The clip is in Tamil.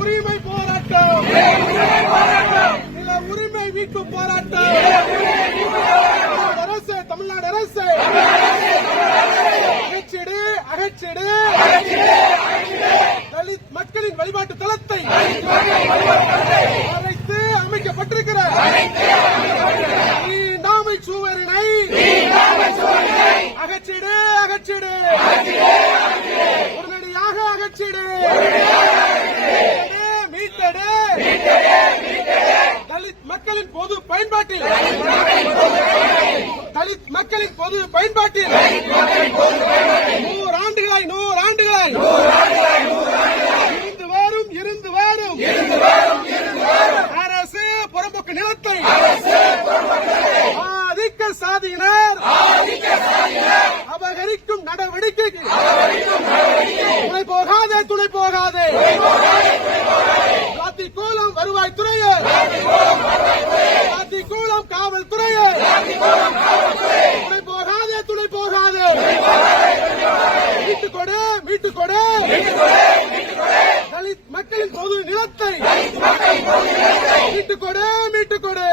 உரிமை போராட்டம், நில உரிமை மீட்பு போராட்டம். அரசு, தமிழ்நாடு அரசு அகற்றிடு, அகற்றிடு தலித் மக்களின் வழிபாட்டு தளத்தை அழைத்து அமைக்கப்பட்டிருக்கிற நாமை சுவரினை அகற்றிடு, அகற்றிடு, உடனடியாக அகற்றிடு, மீட்டடு. தலித் மக்களின் பொது பயன்பாட்டில் தலித் மக்களின் பொது பயன்பாட்டில் 100 ஆண்டுகளாய் இருந்து வரும் அரசு புறம்போக்கு நிலத்தை ஆதிக்க சாதியினர் அபகரிக்கும் நடவடிக்கைக்கு துணை போகாதே கூலம் வருவாய்த்துறையே, கூலம் காவல்துறையே, துணை போகாதே மீட்டுக் கொடு தலித் மக்களின் பொது நிலத்தை மீட்டுக் கொடு.